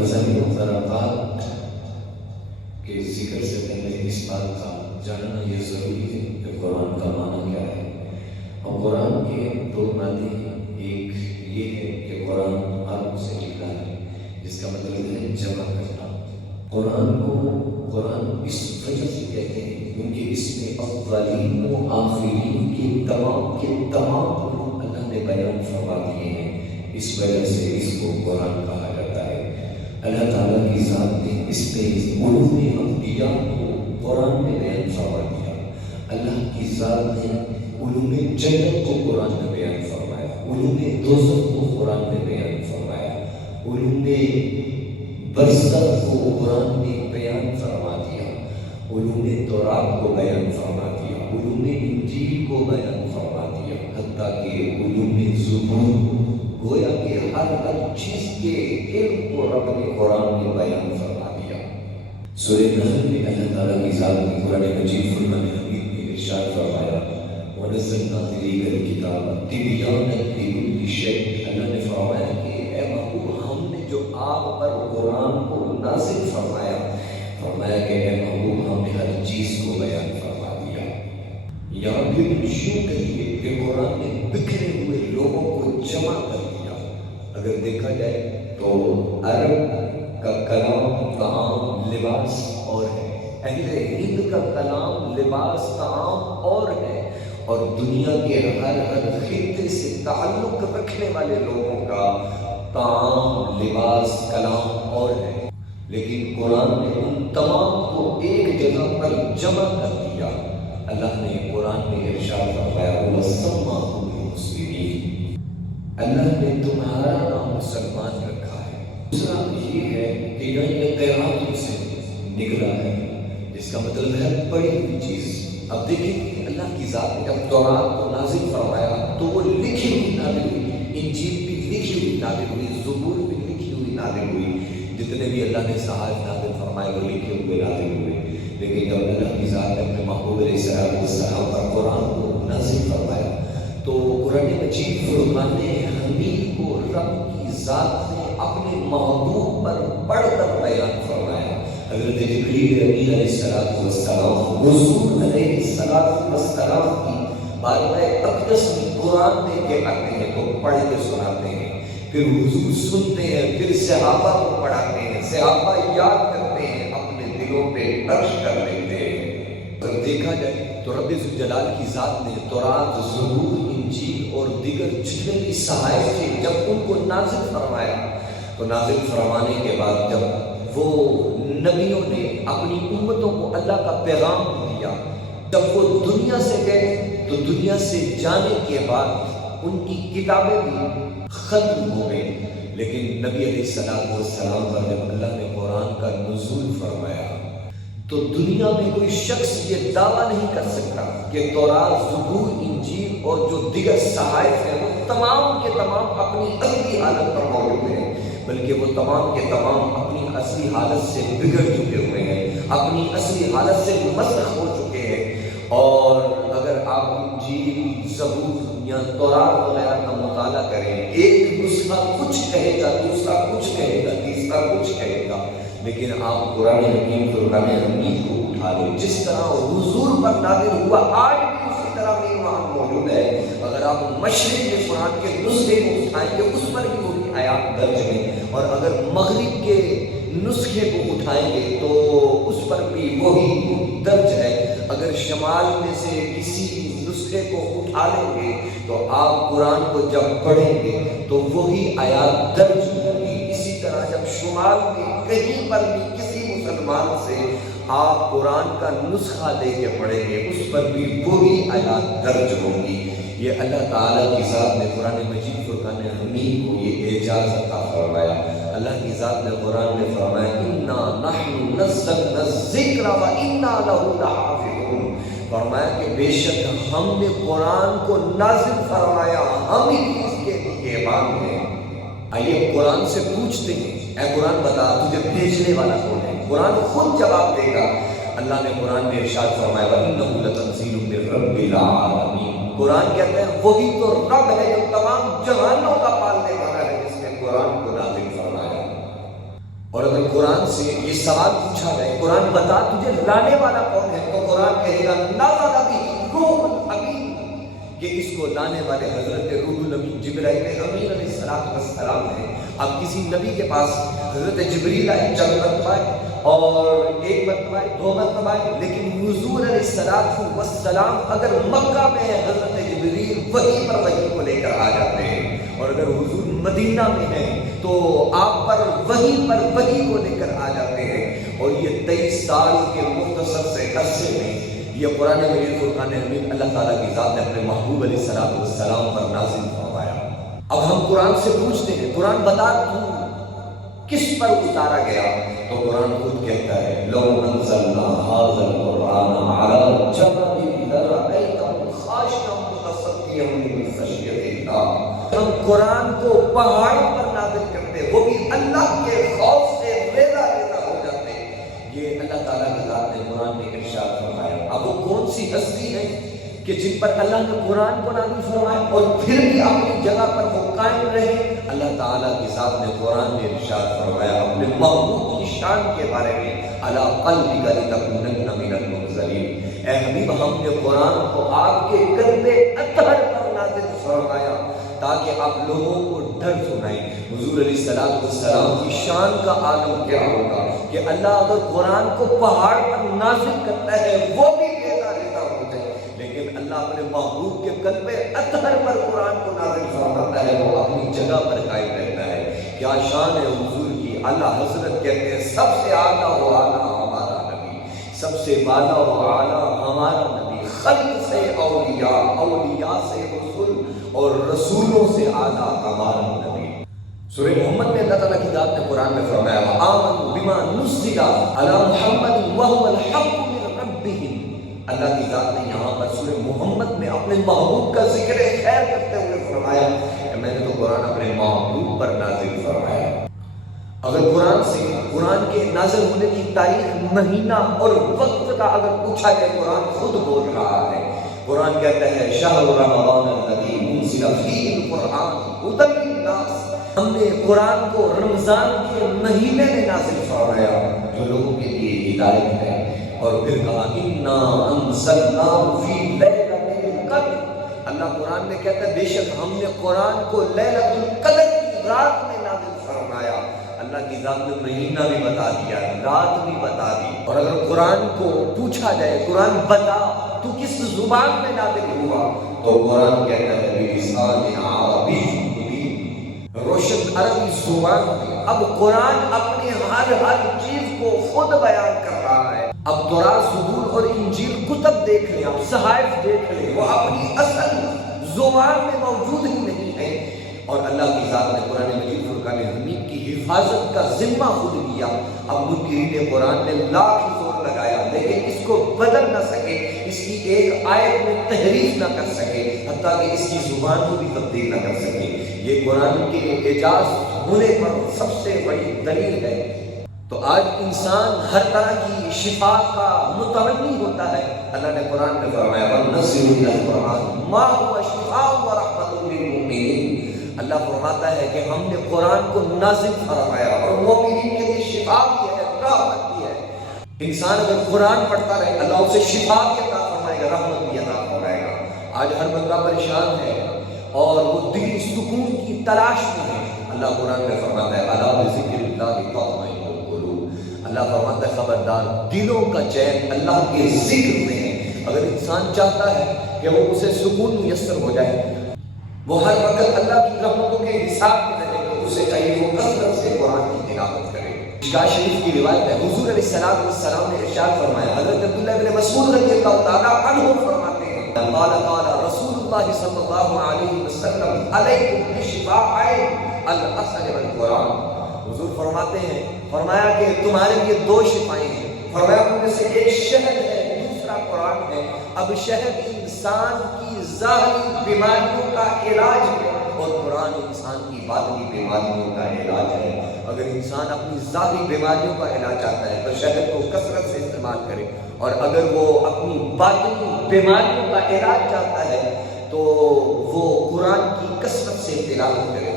غزل و ضربات کے ذکر سے پہلے اس بات کا جاننا یہ ضروری ہے کہ قرآن کا معنی کیا ہے. اور قرآن کے دو معنی ہیں. ایک یہ ہے کہ قرآن عرب سے لکھا ہے جس کا مطلب ہے جمع کرنا. قرآن اس وجہ سے کہتے ہیں کیونکہ اس میں اولین و آخرین کے تمام علوم اللہ نے بیان فرما دیے ہیں. اس وجہ سے اس کو قرآن کہا جاتا ہے. اللہ تعالیٰ کی ذات نے اس میں علوم انبیاء کو قرآن میں بیان فرما دیا. اللہ کی ذات نے علوم جنت کو قرآن میں بیان فرمایا, علوم دوزخ کو قرآن میں بیان فرمایا, علوم برزخ کو قرآن میں بیان فرما دیا, علوم تورات کو بیان فرما دیا, علوم انجیل کو بیان فرما دیا, حتیٰ کہ علوم زبور, گویا کہ ہر چیز کے علم کو رب نے قرآن میں بیان فرما دیا. سورہ نحل میں اللہ تعالیٰ کی ذات نے قرآن مجید فرمان حمید میں ارشاد فرمایا وَنَزَّلْنَا إِلَيْكَ الْكِتَابَ تِبْيَانًا لِكُلِّ شَيْءٍ. اللہ نے فرمایا کہ اے محبوب ہم نے جو آپ پر قرآن کو نازل فرمایا کہ اے محبوب ہم نے ہر چیز کو بیان فرما دیا. یا پھر یوں کہیے کہ قرآن نے بکھرے ہوئے لوگوں کو جمع کر دیا. اگر دیکھا جائے تو عرب کا کلام طعام لباس اور ہے, اہل ہند کا کلام لباس طعام اور ہے, اور دنیا کے ہر خطے سے تعلق رکھنے والے لوگوں کا طعام لباس کلام اور ہے. لیکن قرآن نے ان تمام کو ایک جگہ پر جمع کر دیا. اللہ نے قرآن میں ارشاد فرمایا وَسَمَّاكُمُ الْمُسْلِمِينَ. اللہ نے تمہارا نام مسلمان رکھا ہے. دوسرا یہ ہے کہ یہ قیامت سے نکلا ہے, جس کا مطلب ہے بڑی ہوئی چیز. اب دیکھیں کہ اللہ کی ذات نے جب تورات کو نازل فرمایا تو وہ لکھی ہوئی نازل ہوئی, انجیل بھی لکھی ہوئی نازل ہوئی, زبور بھی لکھی ہوئی نازل ہوئی, جتنے بھی اللہ نے صحائف نازل فرمائے وہ لکھے ہوئے نازل ہوئے. لیکن جب اللہ کی ذات نے اپنے محبوب علیہ السلام پر قرآن کو نازل فرمایا تو قرآن مجید فرقان حمید کو رب کی ذات نے اپنے محبوب پر پڑھ کر بیان فرمایا. حضرت جبریل امین علیہ السلام حضور علیہ السلام کی بارگاہ اقدس میں قرآن دے کے آتے ہیں تو پڑھ کے سناتے ہیں, پھر حضور سنتے ہیں, پھر صحابہ کو پڑھاتے ہیں, صحابہ یاد کرتے ہیں, اپنے دلوں پہ نقش کر لیتے ہیں. اگر دیکھا جائے تو رب ذوالجلال کی ذات نے تورات, زبور, انجیل اور دیگر جتنے بھی صحائف تھے جب ان کو نازل فرمایا تو نازل فرمانے کے بعد جب وہ نبیوں نے اپنی امتوں کو اللہ کا پیغام دیا, جب وہ دنیا سے گئے تو دنیا سے جانے کے بعد ان کی کتابیں بھی ختم ہو گئی. لیکن نبی علیہ السلام پر جب اللہ نے قرآن کا نزول فرمایا تو دنیا میں کوئی شخص یہ دعویٰ نہیں کر سکتا کہ تورات, زبور, انجیل اور جو دیگر صحائف ہیں وہ تمام کے تمام اپنی اصلی حالت پر موجود ہیں, بلکہ وہ تمام کے تمام اپنی اصلی حالت سے بگڑ چکے ہوئے ہیں, اپنی اصلی حالت سے مسخ ہو چکے ہیں. اور اگر آپ انجیل, زبور یا تورات وغیرہ کا مطالعہ کریں, ایک نسخہ کچھ کہے گا, دوسرا کچھ کہے گا, تیسرا کچھ کہے گا, لیکن آپ قرآن حکیم فرقان حمید کو اٹھا لیں, جس طرح حضور پر نازل ہوا آج بھی اسی طرح بھی وہاں موجود ہے. اگر آپ مشرق کے قرآن کے نسخے کو اٹھائیں گے اس پر بھی وہی آیات درج ہیں, اور اگر مغرب کے نسخے کو اٹھائیں گے تو اس پر بھی وہی درج ہے. اگر شمال میں سے کسی نسخے کو اٹھا لیں گے تو آپ قرآن کو جب پڑھیں گے تو وہی آیات درج ہوگی. اسی طرح جب شمال میں کہیں پر بھی کسی مسلمان سے آپ قرآن کا نسخہ لے کے پڑھیں گے اس پر بھی وہی آیات درج ہوں گی. یہ اللہ تعالیٰ کی ذات نے قرآن مجید فرقان حمید کو یہ اعجاز عطا فرمایا. اللہ کی ذات نے قرآن میں فرمایا اِنَّا نَحْنُ نَزَّلْنَا الذِّكْرَ وَإِنَّا لَهُ لَحَافِظُونَ. فرمایا کہ بے شک ہم نے قرآن کو نازل فرمایا, ہم ہی اس کے نگہبان ہیں. آئیے قرآن سے پوچھتے ہیں اے قرآن بتا تجھے بھیجنے والا کون ہے. قرآن خود جواب دے گا. اللہ نے قرآن میں ارشاد فرمایا وَإِنَّهُ لَتَنزِيلٌ مِّن رَّبِّ الْعَالَمِينَ. قرآن کہتے ہیں وہی تو رب ہے جو تمام جہانوں کا پالنے والا ہے, جس نے قرآن کو نازل فرمایا. اور اگر قرآن سے یہ سوال پوچھا جائے قرآن بتا تجھے لانے والا کون ہے، تو قرآن کہے گا نازل بہ روح الامین، کہ اس کو لانے والے حضرت روح الامین جبرائیل امین علیہ السلام ہے۔ اب کسی نبی کے پاس حضرت جبریل آئے چند مرتبہ اور ایک مرتبہ دو مرتبہ، لیکن حضور علیہ السلام اگر مکہ میں ہے حضرت جبریل وہیں پر وحی کو لے کر آ جاتے ہیں، اور اگر حضور مدینہ میں ہیں تو آپ پر وہیں پر وحی کو لے کر آ جاتے ہیں۔ اور یہ 23 سال کے مختصر سے عرصے میں یہ قرآن مجید فرقان حمید اللہ تعالیٰ کی ذات نے اپنے محبوب علیہ السلام پر نازل فرمایا۔ اب ہم قرآن سے پوچھتے ہیں قرآن بتا تو کس پر اتارا گیا، تو قرآن خود کہتا ہے لو انزلنا ھذا القرآن علی جبل لرأیتہ خاشعا متصدعا من خشیۃ اللہ، ہم قرآن کو پہاڑوں پر نازل کرتے وہ بھی اللہ کے خوف سے ریزہ ریزہ ہو جاتے۔ یہ اللہ تعالیٰ کی ذات نے قرآن میں ارشاد فرمایا۔ اب وہ کون سی ہستی ہے کہ جن پر اللہ نے قرآن کو نازل فرمایا اور پھر بھی اپنی جگہ پر وہ قائم رہے؟ اللہ تعالیٰ کی ذات نے قرآن میں ارشاد فرمایا اپنے محبوب کی شان کے بارے میں علی قلبک لتکونن من المنذرین، اے حبیب ہم نے قرآن کو آپ کے قلب اطہر پر نازل فرمایا تاکہ آپ لوگوں کو ڈر سنائیں۔ حضور علیہ السلام کی شان کا عالم کیا ہوگا کہ اللہ اگر قرآن کو پہاڑ پر نازل کرتا ہے وہ بھی ریزہ ریزہ ہو جائے، لیکن اللہ اپنے محبوب کے قلب اطہر پر قرآن کو نازل فرماتا ہے، وہ اپنی جگہ پر قائم رہتا ہے۔ کیا شان ہے حضور کی! اعلیٰ حضرت کہتے ہیں سب سے اعلیٰ و اعلیٰ ہمارا نبی، سب سے بالا و اعلیٰ ہمارا نبی، خلق سے اولیاء، اولیاء سے رسول اور رسولوں سے اعلیٰ ہمارا نبی۔ سورہ محمد میں اللہ تعالیٰ کی ذات نے قرآن میں فرمایا وَآمَنُوا بِمَا نُزِّلَ عَلَى مُحَمَّدٍ وَهُوَ الْحَقُّ مِنْ رَبِّهِمْ۔ اللہ کی ذات نے یہاں پر سورہ محمد میں اپنے محبوب کا ذکر خیر کرتے ہوئے فرمایا کہ میں نے تو قرآن اپنے محبوب پر نازل فرمایا۔ اگر قرآن کے نازل ہونے کی تاریخ، مہینہ اور وقت کا اگر پوچھا جائے قرآن خود بول رہا ہے۔ قرآن کہتا ہے شہر رمضان الذی انزل فیہ القرآن ھدی للناس، ہم نے قرآن کو رمضان کے مہینے میں نازل فرمایا جو لوگوں کے لیے ہدایت ہے۔ اور پھر کہا انا انزلناہ فی لیلۃ القدر، اللہ قرآن میں کہتا ہے بے شک ہم نے قرآن کو لیلۃ القدر کی رات میں نازل فرمایا۔ اللہ کی ذات نے مہینہ بھی بتا دیا، رات بھی بتا دی۔ اور اگر قرآن کو پوچھا جائے قرآن بتا تو کس زبان میں نازل ہوا، تو قرآن کہتا ہے بلسان عربی مبین، روشن عربی زبان میں۔ اب قرآن اپنی ہر چیز کو خود بیان کر رہا ہے۔ اب تورات، زبور اور انجیل کتب دیکھ لیں، اب صحائف دیکھ لیں، وہ اپنی اصل زبان میں موجود ہی نہیں ہے۔ اور اللہ کی ذات نے قرآن مجید فرقان حمید کی حفاظت کا ذمہ خود لیا۔ اب منکرین قرآن نے لاکھ زور لگایا لیکن اس کو بدل نہ سکے، اس کی ایک آیت میں تحریف نہ کر سکے، حتیٰ کہ اس کی زبان کو بھی تبدیل نہ کر سکے۔ یہ قرآن کے اعجاز ہونے پر سب سے بڑی دلیل ہے۔ تو آج انسان ہر طرح کی شفا کا متمنی ہوتا ہے، اللہ نے قرآن میں فرمایا وَنُنَزِّلُ مِنَ الْقُرْآنِ مَا هُوَ شِفَاءٌ وَرَحْمَةٌ لِّلْمُؤْمِنِينَ۔ اللہ فرماتا ہے کہ ہم نے قرآن کو نازل فرمایا اور مومنین کے لیے شفا بھی ہے، رحمت بھی ہے۔ انسان اگر قرآن پڑھتا رہے اللہ اسے شفا بھی عطا فرمائے گا، رحمت بھی عطا فرمائے گا۔ آج ہر بندہ پریشان ہے اور وہ دلی سکون کی تلاش میں ہے، اللہ قرآن میں فرماتا ہے الا بذکر اللہ تطمئن القلوب، اللہ فرماتا ہے خبردار دلوں کا چین اللہ کے ذکر میں ہے۔ اگر انسان چاہتا ہے کہ وہ اسے سکون میسر ہو جائے، وہ ہر وقت اللہ کی رحمتوں کے حساب میں رہے، تو اسے چاہیے وہ کثرت سے قرآن کی تلاوت کرے۔ مشکاۃ شریف کی روایت ہے حضور علیہ السلام نے ارشاد فرمایا، حضرت عبداللہ بن مسعود رضی اللہ تعالیٰ عنہ فرماتے ہیں قال رسول اللہ صلی اللہ علیہ وسلم علیکم بشفاء العسل والقرآن، حضور فرماتے ہیں فرمایا کہ تمہارے لیے دو شفائیں ہیں، فرمایا ان میں سے ایک شہد ہے دوسرا قرآن ہے۔ اب شہد انسان کی ظاہری بیماریوں کا علاج ہے اور قرآن انسان کی باطنی بیماریوں کا علاج ہے۔ اگر انسان اپنی ظاہری بیماریوں کا علاج چاہتا ہے تو شہد کو کثرت سے استعمال کرے، اور اگر وہ اپنی باطنی بیماریوں کا علاج چاہتا ہے تو وہ قرآن کی کثرت سے تلاوت کرے۔